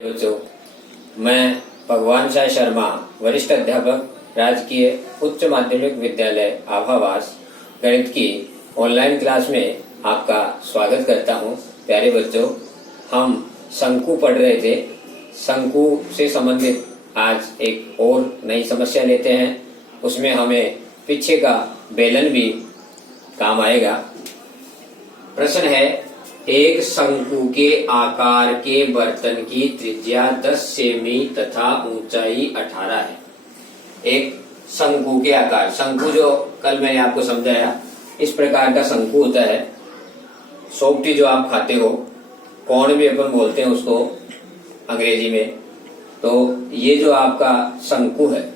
बच्चों, मैं भगवान साई शर्मा, वरिष्ठ अध्यापक, राजकीय उच्च माध्यमिक विद्यालय आभावास, गणित की ऑनलाइन क्लास में आपका स्वागत करता हूं। प्यारे बच्चों, हम शंकु पढ़ रहे थे। शंकु से संबंधित आज एक और नई समस्या लेते हैं। उसमें हमें पीछे का बेलन भी काम आएगा। प्रश्न है, एक शंकु के आकार के बर्तन की त्रिज्या 10 सेमी तथा ऊंचाई 18 है। एक शंकु के आकार, शंकु जो कल मैंने आपको समझाया, इस प्रकार का शंकु होता है। सोपटी जो आप खाते हो, कौन भी अपन बोलते हैं उसको अंग्रेजी में, तो ये जो आपका शंकु है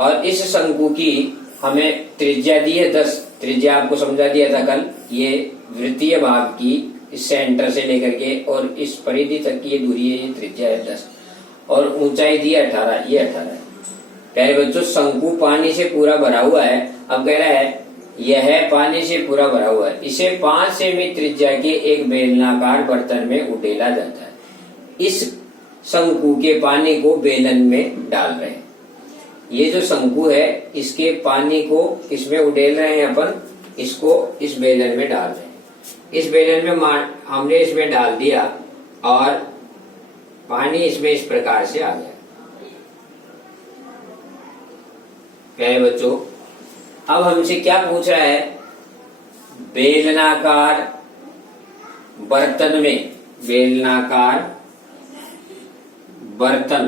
और इस शंकु की हमें त्रिज्या दी है 10। त्रिज्या आपको समझा दिया था कल। ये वृत्तीय भाग की इस सेंटर से लेकर के और इस परिधि तक की ये दूरी है, ये त्रिज्या है 10 और ऊंचाई दी है 18। ये 18 है। प्यारे बच्चों, शंकु पानी से पूरा भरा हुआ है। अब कह रहा है यह पानी से पूरा भरा हुआ है। इसे 5 सेमी त्रिज्या के एक बेलनाकार बर्तन में उडेला जाता है। इस शंकु के पानी को बेलन में डाल रहे हैं। ये जो शंकु है, इसके पानी को किसमें उडेल रहे हैं अपन? इसको इस बेलन में डाल रहे हैं। इस बेलन में हमने इसमें डाल दिया और पानी इसमें इस प्रकार से आ गया। प्यारे बच्चों, अब हमसे क्या पूछ रहा है? बेलनाकार बर्तन में, बेलनाकार बर्तन,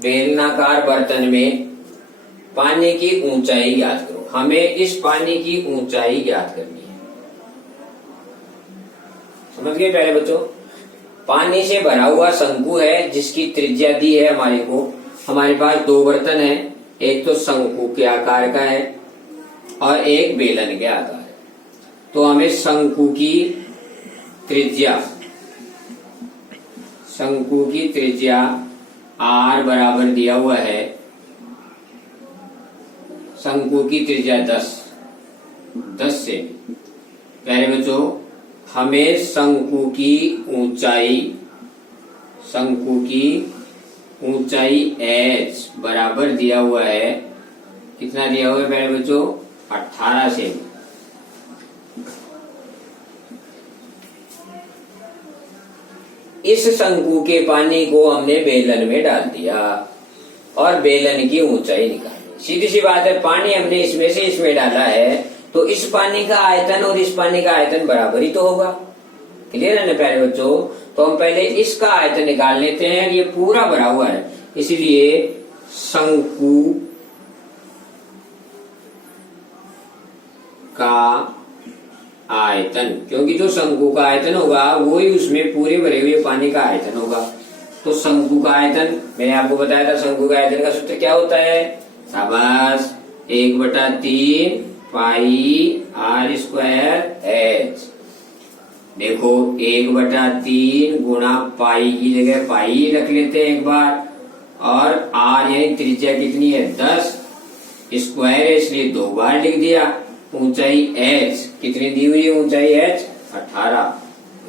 बेलनाकार बर्तन में पानी की ऊंचाई ज्ञात करो। हमें इस पानी की ऊंचाई ज्ञात करनी है। समझ गए प्यारे बच्चों? पानी से भरा हुआ शंकु है जिसकी त्रिज्या दी है हमारे को। हमारे पास दो बर्तन है, एक तो शंकु के आकार का है और एक बेलन के आकार है। तो हमें शंकु की त्रिज्या, शंकु की त्रिज्या R बराबर दिया हुआ है, शंकु की त्रिज्या 10 से। प्यारे बच्चों, हमें शंकु की ऊंचाई, शंकु की ऊंचाई h बराबर दिया हुआ है। कितना दिया हुआ है प्यारे बच्चों? 18 सेमी। इस शंकु के पानी को हमने बेलन में डाल दिया और बेलन की ऊंचाई निकाली। सीधी सी बात है, पानी हमने इसमें से इसमें डाला है तो इस पानी का आयतन और इस पानी का आयतन बराबर ही तो होगा। क्लियर है ना प्यारे बच्चों? तो हम पहले इसका आयतन निकाल लेते हैं। ये पूरा भरा हुआ है, इसलिए शंकु का आयतन, क्योंकि जो शंकु का आयतन होगा वही उसमें पूरे भरे हुए पानी का आयतन होगा। तो शंकु का आयतन, मैंने आपको बताया था शंकु का आयतन का सूत्र क्या होता है? शाबाश, 1/3 पाई r स्क्वायर h। देखो 1/3 गुणा पाई की जगह पाई रख लेते हैं एक बार, और r यानी त्रिज्या कितनी है? 10, स्क्वायर है इसलिए 2 बार लिख दिया। ऊंचाई h कितनी दी हुई है? ऊंचाई h 18।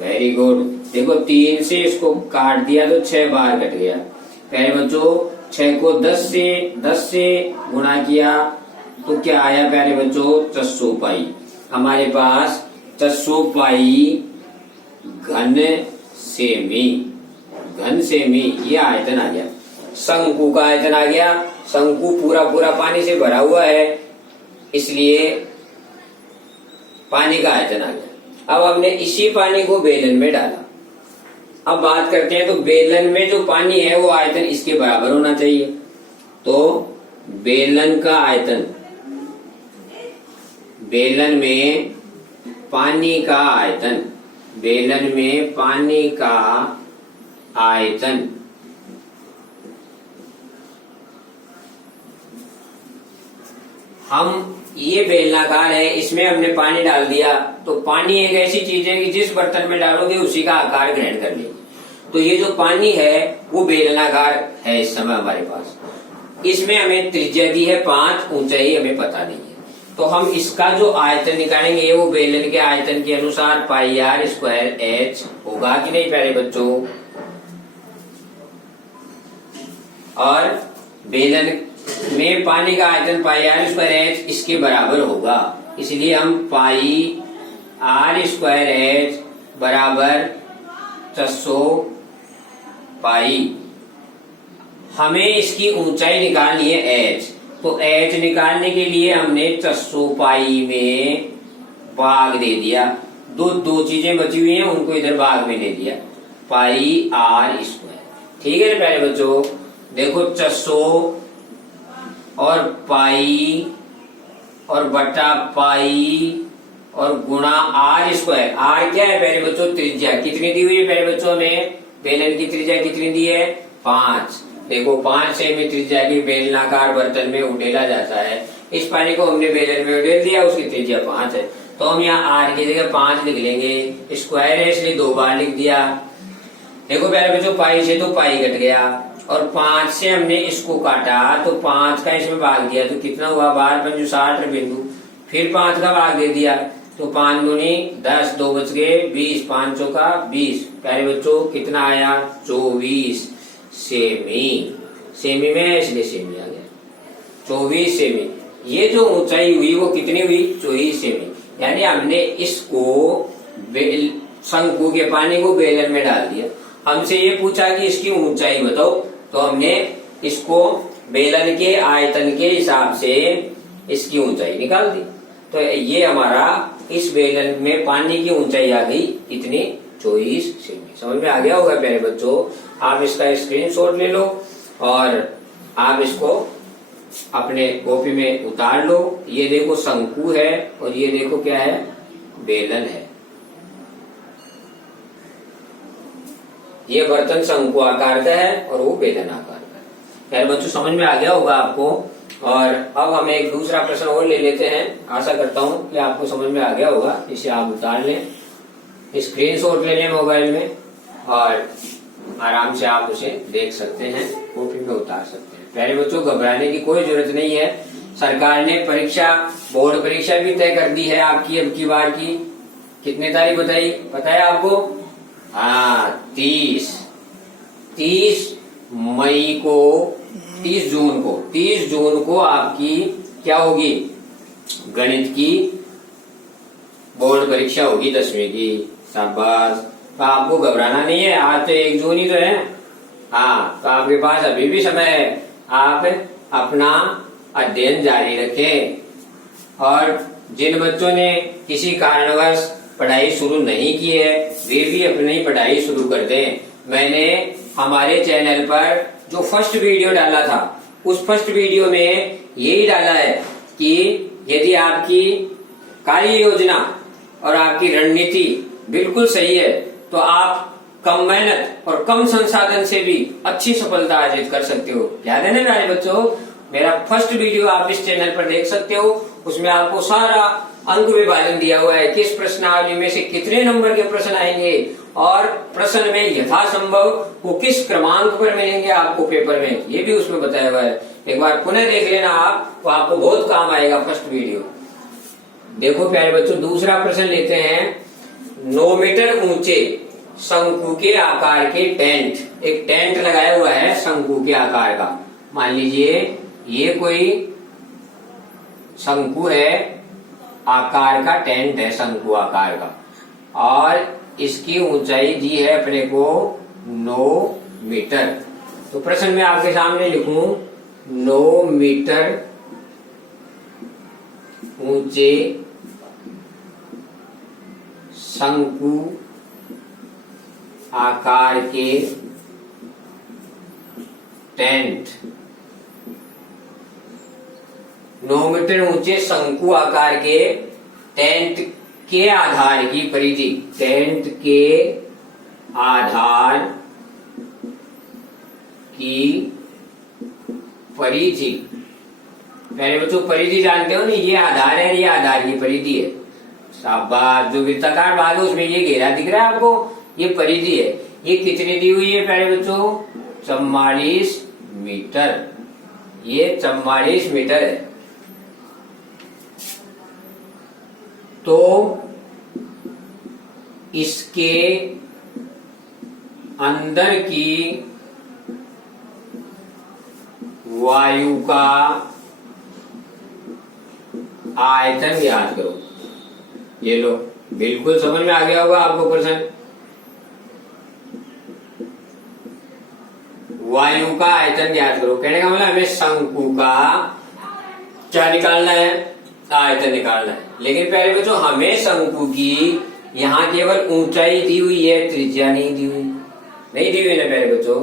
Very good. देखो 3 से इसको काट दिया तो 6 बार कट गया। प्यारे बच्चों, 6 को 10 से गुणा किया तो क्या आया प्यारे बच्चों? 400 पाई। हमारे पास 400 पाई घन सेमी, घन सेमी ये आयतन आ गया। शंकु का आयतन आ गया। शंकु पूरा पानी से भरा हुआ है, इसलिए पानी का आयतन आ गया। अब हमने इसी पानी को बेलन में डाला। अब बात करते हैं, तो बेलन में जो पानी है वो आयतन इसके बराबर होना चाहिए। तो बेलन का आयतन, बेलन में पानी का आयतन, बेलन में पानी का आयतन हम, ये बेलनाकार है, इसमें हमने पानी डाल दिया। तो पानी एक ऐसी चीज है कि जिस बर्तन में डालोगे उसी का आकार ग्रहण कर लेगी। तो ये जो पानी है वो बेलनाकार है इस समय हमारे पास। इसमें हमें त्रिज्या दी है 5, ऊंचाई हमें पता नहीं है। तो हम इसका जो आयतन निकालेंगे वो बेलन के आयतन के अनुसार पाई आर स्क्वायर एच होगा कि नहीं प्यारे बच्चों। और बेलन में पानी का आयतन पाई आर स्क्वायर एच इसके बराबर होगा, इसलिए हम पाई आर स्क्वायर एच बराबर 400 पाई। हमें इसकी ऊंचाई निकालनी है एच, तो एच निकालने के लिए हमने 400 पाई में भाग दे दिया, दो चीजें बची हुई हैं उनको इधर भाग में ले दिया, पाई आर स्क्वायर। ठीक है प्यारे बच्चों, देखो 400 और पाई और बटा पाई और गुणा आर स्क्वायर। आर क्या है प्यारे बच्चों? त्रिज्या। कितनी दी हुई है प्यारे बच्चों? हमें बेलन की त्रिज्या कितनी दी है? 5। देखो 5 सेमी त्रिज्या की बेलनाकार बर्तन में उडेला जाता है। इस पानी को हमने बेलन में उडेल दिया, उसकी त्रिज्या 5 है, तो हम यहाँ आर की जगह 5 लिख लेंगे। स्क्वायर है इसलिए 2 बार लिख दिया। देखो प्यारे बच्चों, पाई से तो पाई कट गया और 5 से हमने इसको काटा, तो 5 का इसमें भाग दिया तो कितना हुआ? 12 पंजू 60 बिंदु। फिर 5 का भाग दे दिया तो 5 दूनी 10, 2 बच गए 20, 5 चौका 20। प्यारे बच्चों कितना आया? 24 सेमी। सेमी में इसलिए सेमी आ गया, 24 सेमी। ये जो ऊंचाई हुई वो कितनी हुई? 24 सेमी। यानी हमने इसको शंकु के पानी को बेलन में डाल दिया। हमसे ये पूछा कि इसकी ऊंचाई बताओ, तो हमने इसको बेलन के आयतन के हिसाब से इसकी ऊंचाई निकाल दी। तो ये हमारा इस बेलन में पानी की ऊंचाई आ गई इतनी 24 सेमी। समझ में आ गया होगा प्यारे बच्चों। आप इसका स्क्रीनशॉट ले लो और आप इसको अपने कॉपी में उतार लो। ये देखो शंकु है और ये देखो क्या है? बेलन है। ये बर्तन शंकु आकार का है और वो बेलन आकार का है। प्यारे बच्चों समझ में आ गया होगा आपको। और अब हम एक दूसरा प्रश्न और ले लेते हैं। आशा करता हूँ कि आपको समझ में आ गया होगा। इसे आप उतार लें, स्क्रीनशॉट ले लें मोबाइल में और आराम से आप उसे देख सकते हैं, कॉपी में उतार सकते हैं। प्यारे बच्चों घबराने की कोई जरूरत नहीं है। सरकार ने परीक्षा, बोर्ड परीक्षा भी तय कर दी है आपकी अब की बार की। कितनी तारीख बताई? पता है आपको? हाँ, 30 मई को, 30 जून को आपकी क्या होगी? गणित की बोर्ड परीक्षा होगी 10वीं की। शाबाश। तो आपको घबराना नहीं है, आज तो 1 जून ही तो है। हाँ, तो आपके पास अभी भी समय है। आप अपना अध्ययन जारी रखें और जिन बच्चों ने किसी कारणवश पढ़ाई शुरू नहीं की है वे भी अपनी पढ़ाई शुरू कर दें। मैंने हमारे चैनल पर जो फर्स्ट वीडियो डाला था उस फर्स्ट वीडियो में यही डाला है कि यदि आपकी कार्य योजना और आपकी रणनीति बिल्कुल सही है तो आप कम मेहनत और कम संसाधन से भी अच्छी सफलता अर्जित कर सकते हो। याद है ना प्यारे बच्चों? मेरा फर्स्ट वीडियो आप इस चैनल पर देख सकते हो। उसमें आपको सारा अंक विभाजन दिया हुआ है, किस प्रश्नावली में से कितने नंबर के प्रश्न आएंगे और प्रश्न में यथासंभव वो किस क्रमांक पर मिलेंगे आपको पेपर में, ये भी उसमें बताया हुआ है। एक बार पुनः देख लेना आप, तो आपको बहुत काम आएगा फर्स्ट वीडियो। देखो प्यारे बच्चों, दूसरा प्रश्न लेते हैं। 9 मीटर ऊंचे शंकु के आकार के टेंट, एक टेंट लगाया हुआ है शंकु के आकार का। मान लीजिए ये कोई शंकु है, आकार का टेंट है शंकु आकार का, और इसकी ऊंचाई दी है अपने को 9 मीटर। तो प्रश्न में आपके सामने लिखूं 9 मीटर ऊंचे शंकु आकार के टेंट, 9 मीटर ऊंचे शंकु आकार के टेंट के आधार की परिधि, टेंट के आधार की परिधि। पहले बच्चों परिधि जानते हो ना, ये आधार है, ये आधार की परिधि है। शाबाश। जो वृत्ताकार भाग है उसमें ये घेरा दिख रहा है आपको, ये परिधि है। ये कितनी दी हुई है प्यारे बच्चों? 44 मीटर। ये 44 मीटर है। तो इसके अंदर की वायु का आयतन ज्ञात करो। ये लो, बिल्कुल समझ में आ गया होगा आपको प्रश्न। वायु का आयतन ज्ञात करो, कहने का मतलब हमें शंकु का क्या निकालना है, आयतन निकालना है। लेकिन पहले बच्चों हमें शंकु की यहाँ केवल ऊंचाई दी हुई है, त्रिज्या नहीं दी हुई, नहीं दी हुई ना पहले बच्चों,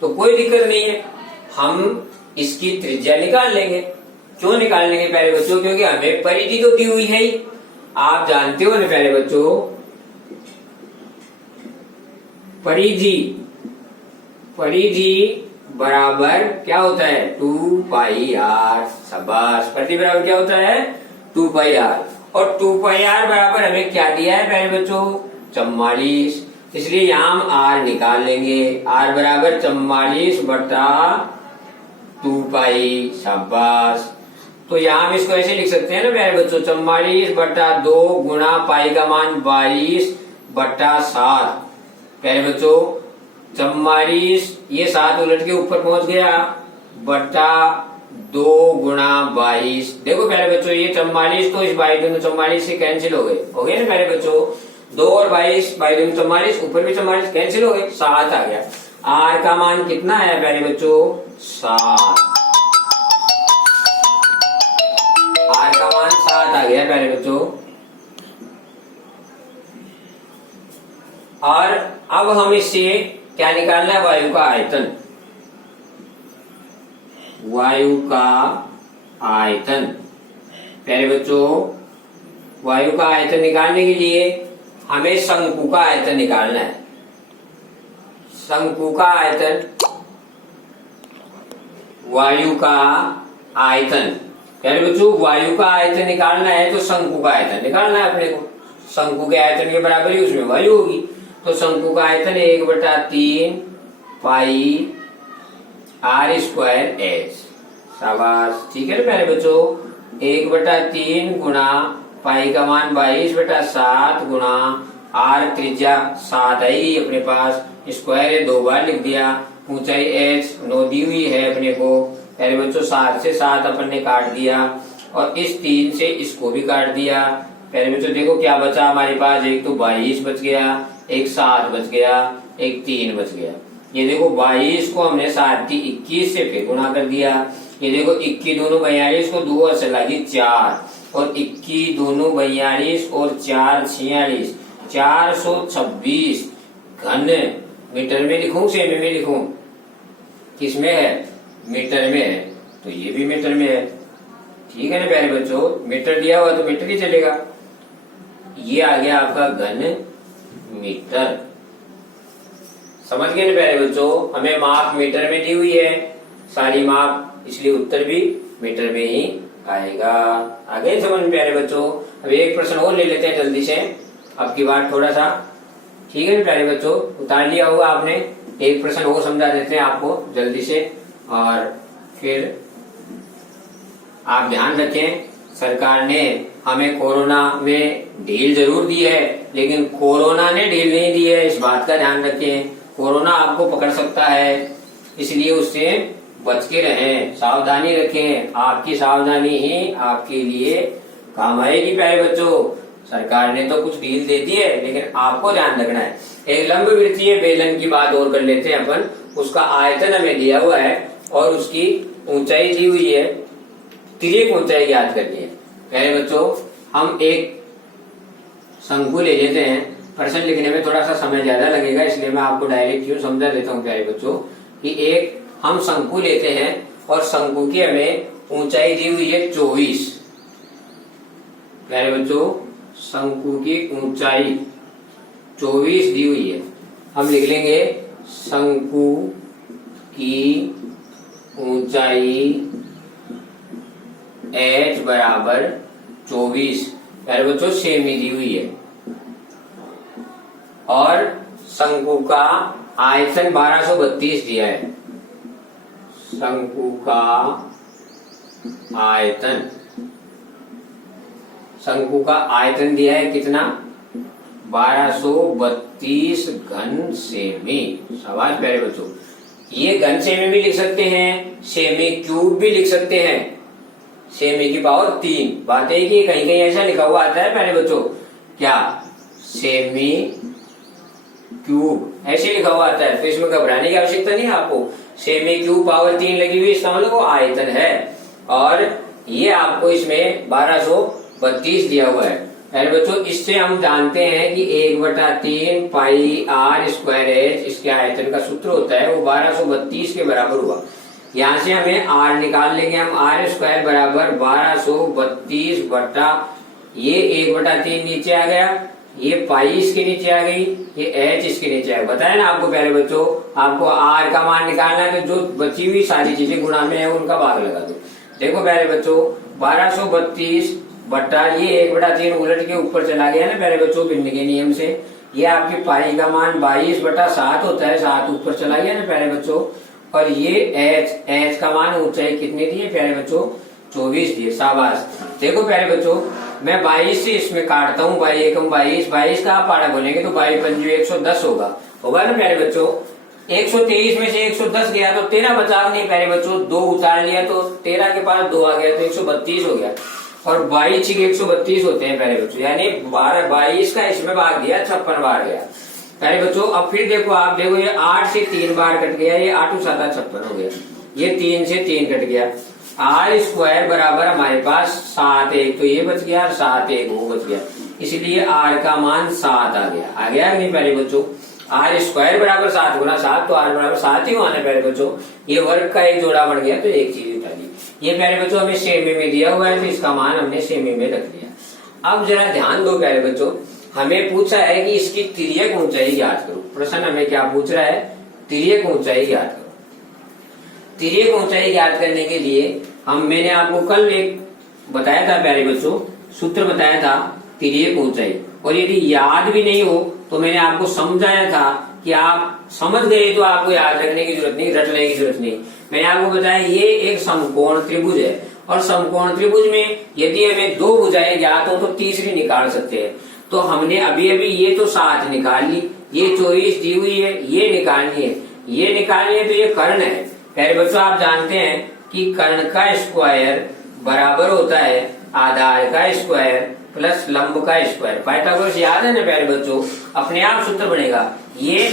तो कोई दिक्कत नहीं है, हम इसकी त्रिज्या निकाल लेंगे। क्यों निकाल लेंगे पहले बच्चों, क्योंकि हमें परिधि तो दी हुई है ही, आप जानते हो ना पहले बच्चों, परिधि बराबर क्या होता है, 2 पाई आर। शाबाश, परिधि बराबर क्या होता है, 2 पाई आर। और 2 पाई आर बराबर हमें क्या दिया है पहले बच्चों, 44। इसलिए यहाँ हम आर निकाल लेंगे, आर बराबर 44 बटा 2 पाई। शाबाश, तो यहाँ हम इसको ऐसे लिख सकते हैं ना प्यारे बच्चों, 44 बटा 2 गुणा पाई का मान 22 बटा 7। प्यारे बच्चों 44, ये 7 उलट के ऊपर पहुंच गया, बटा 2 गुणा 22। देखो प्यारे बच्चों ये 44 तो इस 22 दोनों 44 से कैंसिल हो गए ना प्यारे बच्चों, 2 और 22 दोनों 44, ऊपर भी 44 कैंसिल हो गए, 7 आ गया। आर का मान कितना है प्यारे बच्चों, 7। आर का मान 7 आ गया प्यारे बच्चों। और अब हम इससे क्या निकालना है, वायु का आयतन। वायु का आयतन प्यारे बच्चों, वायु का आयतन निकालने के लिए हमें शंकु का आयतन निकालना है। शंकु का आयतन, वायु का आयतन प्यारे बच्चों, वायु का आयतन निकालना है तो शंकु का आयतन निकालना है अपने को। शंकु के आयतन के बराबर ही उसमें वायु होगी, तो शंकु का आयतन 1/3 पाई आर स्क्वायर एच। शाबाश, ठीक है ना प्यारे बच्चों, 1/3 गुणा पाई का मान 22/7 गुणा आर त्रिज्या 7 आई अपने पास, स्क्वायर है 2 बार लिख दिया, ऊंचाई एच 9 दी हुई है अपने को। प्यारे बच्चों 7 से 7 अपन ने काट दिया और इस 3 से इसको भी काट दिया। प्यारे बच्चों देखो क्या बचा हमारे पास, एक तो 22 बच गया, एक 7 बच गया, एक 3 बच गया। ये देखो 22 को हमने 7 की 21 से फिर गुणा कर दिया। ये देखो 21 दोनों 42 को 2 और लगी 4, और 21 दोनों 42 और 4 46, 426 घन मीटर में लिखूं सेमी में लिखूं, किसमें है, मीटर में है, तो ये भी मीटर में है। ठीक है ना प्यारे बच्चों, मीटर दिया हुआ तो मीटर ही चलेगा। ये आ गया आपका घन मीटर। समझ गए ना प्यारे बच्चों, हमें माप मीटर में दी हुई है सारी माप, इसलिए उत्तर भी मीटर में ही आएगा। आगे समझ में प्यारे बच्चों। अब एक प्रश्न और ले लेते हैं जल्दी से, अब की बार थोड़ा सा, ठीक है ना प्यारे बच्चों, उतार लिया होगा आपने। एक प्रश्न और समझा देते हैं आपको जल्दी से, और फिर आप ध्यान रखें, सरकार ने हमें कोरोना में ढील जरूर दी है, लेकिन कोरोना ने ढील नहीं दी है, इस बात का ध्यान रखें। कोरोना आपको पकड़ सकता है, इसलिए उससे बच के रहें, सावधानी रखें। आपकी सावधानी ही आपके लिए काम आएगी प्यारे बच्चों। सरकार ने तो कुछ ढील दे दी है, लेकिन आपको ध्यान रखना है। एक लंबवृत्तीय बेलन की बात और कर लेते हैं अपन, उसका आयतन हमें दिया हुआ है और उसकी ऊंचाई दी हुई है, तिर्यक ऊंचाई ज्ञात करनी है। प्यारे बच्चों हम एक शंकु ले लेते हैं, प्रश्न लिखने में थोड़ा सा समय ज्यादा लगेगा, इसलिए मैं आपको डायरेक्ट क्यों समझा देता हूँ प्यारे बच्चों, कि एक हम शंकु लेते हैं और शंकु की हमें ऊंचाई दी हुई है 24। प्यारे बच्चों शंकु की ऊंचाई 24 दी हुई है, हम लिख लेंगे शंकु की ऊंचाई h बराबर 24 प्यारे बच्चों सेमी दी हुई है, और शंकु का आयतन 1232 दिया है। शंकु का आयतन शंकु का आयतन दिया है कितना, 1232 घन सेमी। शाबाश प्यारे बच्चों। ये घन सेमी भी लिख सकते हैं, सेमी क्यूब भी लिख सकते हैं, सेमी की पावर 3। बात है कि कहीं कहीं ऐसा लिखा हुआ आता है प्यारे बच्चों, क्या सेमी क्यूब ऐसे लिखा हुआ आता है, तो इसमें घबराने की आवश्यकता नहीं है आपको। सेमी क्यूब पावर 3 लगी हुई, इसका मतलब वो आयतन है। और ये आपको इसमें 1232 दिया हुआ है। अरे बच्चों, इससे हम जानते हैं कि 1/3 पाई आर स्क्वायर एच इसके आयतन का सूत्र होता है, वो 1232 के बराबर हुआ। यहाँ से हमें आर निकाल लेंगे हम, आर स्क्वायर बराबर 1232 बटा ये 1/3 नीचे आ गया, ये पाई इसके नीचे आ गई, ये एच इसके नीचे आ गया। बताया ना आपको प्यारे बच्चों, आपको आर का मान निकालना है तो जो बची हुई सारी चीजें गुणा में है उनका भाग लगा दो। देखो प्यारे बच्चों, 1232 बटा ये 1/3 उलट के ऊपर चला गया ना प्यारे बच्चों भिन्न के नियम से। ये आपकी पाई का मान 22/7 होता है, 7 ऊपर चला गया ना प्यारे बच्चों। और ये एच का मान ऊंचाई कितनी दी है प्यारे बच्चों, 24 दिए। शाबाश। देखो प्यारे बच्चों, मैं 22 से इसमें काटता हूँ, 22 एकम 22, 22 का आप पारा बोलेंगे तो 22 पंजे 110 होगा ना प्यारे बच्चों। 123 में से 110 गया तो 13 बचा नहीं प्यारे बच्चों, 2 उतार लिया तो 13 के पास 2 आ गया तो 132 हो गया। और 22 के 132 होते हैं प्यारे बच्चों, यानी 22 का इसमें भाग दिया, 56 बार गया प्यारे बच्चों। अब फिर देखो, आप देखो ये 8 से 3 बार कट गया, ये 8 7 56 हो गया, ये 3 से 3 कट गया। आर स्क्वायर बराबर हमारे पास 7 1 तो ये बच गया, 7 1 वो बच गया, इसलिए आर का मान 7 आ गया नहीं प्यारे बच्चों। आर स्क्वायर बराबर 7 गुना 7 तो आर बराबर 7 ही होना है प्यारे बच्चों। ये वर्ग का एक जोड़ा बन गया तो एक चीज उठा ली। ये प्यारे बच्चों हमें सेमी में दिया हुआ है तो इसका मान हमने सेमी में रख दिया। अब जरा ध्यान दो प्यारे बच्चों, हमें पूछा है कि इसकी तिर्यक ऊंचाई ज्ञात करो। प्रश्न हमें क्या पूछ रहा है, तिर्यक ऊंचाई ज्ञात करो। तिर्यक ऊंचाई ज्ञात करने के लिए मैंने आपको कल एक बताया था प्यारे बच्चों, सूत्र बताया था तिर्यक ऊंचाई। और यदि याद भी नहीं हो तो मैंने आपको समझाया था कि आप समझ गए तो आपको याद रखने की जरूरत नहीं, रटने की जरूरत नहीं। मैंने आपको बताया ये एक समकोण त्रिभुज है, और समकोण त्रिभुज में यदि हमें 2 भुजाएं ज्ञात हो तो तीसरी निकाल सकते हैं। तो हमने अभी ये तो 7 निकाल ली, ये 24 दी हुई है, ये निकालनी है, ये निकालनी है, तो ये कर्ण है प्यारे बच्चों। आप जानते हैं कि कर्ण का स्क्वायर बराबर होता है आधार का स्क्वायर प्लस लंब का स्क्वायर। पाइथागोरस याद है ना प्यारे बच्चों, अपने आप सूत्र बनेगा। ये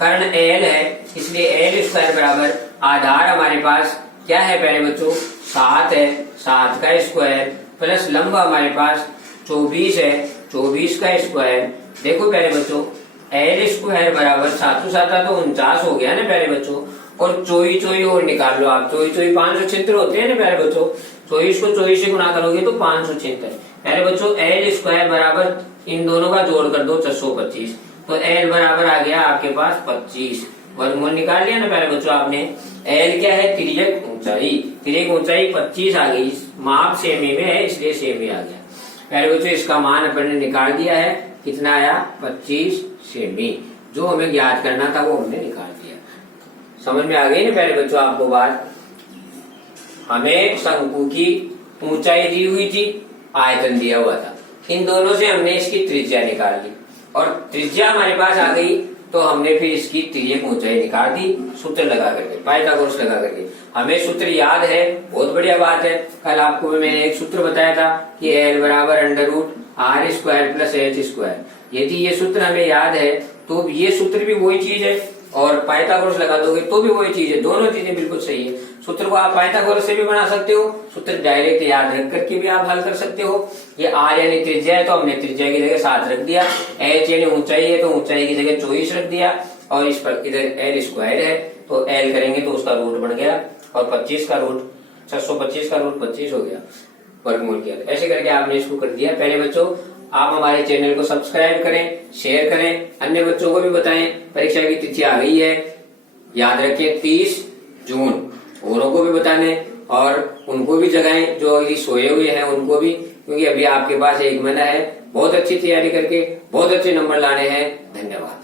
कर्ण एल है, इसलिए एल स्क्वायर बराबर आधार हमारे पास क्या है प्यारे बच्चों, 7 है, 7 का स्क्वायर प्लस लंब हमारे पास 24 है, 24 का स्क्वायर। देखो प्यारे बच्चों, एल स्क्वायर बराबर 7 7 तो 49 हो गया ना प्यारे बच्चों। और 24 और निकाल लो आप, 24 576 होते हैं ना प्यारे बच्चों। 24 को 24 से गुणा करोगे तो 576 प्यारे बच्चों। एल स्क्वायर बराबर इन दोनों का जोड़ कर दो 625, तो एल बराबर आ गया आपके पास 25। वर्गमूल निकाल लिया ना प्यारे बच्चों आपने। एल क्या है, तिर्यक ऊंचाई, तिर्यक ऊंचाई 25 आ गई, माप सेमी में है इसलिए सेमी आ गया प्यारे बच्चों। इसका मान अपन ने निकाल दिया है, कितना आया, 25 सेमी। जो हमें ज्ञात करना था वो हमने निकाल दिया। समझ में आ गई ना प्यारे बच्चों आपको बात। हमें शंकु की ऊंचाई दी हुई थी, आयतन दिया हुआ था, इन दोनों से हमने इसकी त्रिज्या निकाल ली, और त्रिज्या हमारे पास आ गई तो हमने फिर इसकी तिर्यक ऊंचाई निकाल दी सूत्र लगा करके, पाइथागोरस लगा करके। हमें सूत्र याद है, बहुत बढ़िया बात है। कल आपको मैंने एक सूत्र बताया था कि एल बराबर √r square plus H square. यदि ये सूत्र हमें याद है तो ये सूत्र भी वही चीज है, और पाइथागोरस लगा दोगे तो भी वही चीज है, दोनों चीजें बिल्कुल सही है। सूत्र को आप पाइथागोरस से भी बना सकते हो, सूत्र डायरेक्ट याद रख करके भी आप हल कर सकते हो। ये आर यानी त्रिज्या है तो हमने त्रिज्या की जगह 7 रख दिया, एच यानी ऊंचाई है तो ऊंचाई की जगह 24 रख दिया, और इस पर इधर एल स्क्वायर है तो एल करेंगे तो उसका रूट बन गया, और 25 का रूट 625 का रूट 25 हो गया, वर्गमूल किया। ऐसे करके आपने इसको कर दिया। पहले बच्चों आप हमारे चैनल को सब्सक्राइब करें, शेयर करें, अन्य बच्चों को भी बताएं। परीक्षा की तिथि आ गई है, याद रखें 30 जून, औरों को भी बताने और उनको भी जगाएं जो अभी सोए हुए हैं उनको भी, क्योंकि अभी आपके पास 1 महीना है बहुत अच्छी तैयारी करके बहुत अच्छे नंबर लाने हैं। धन्यवाद।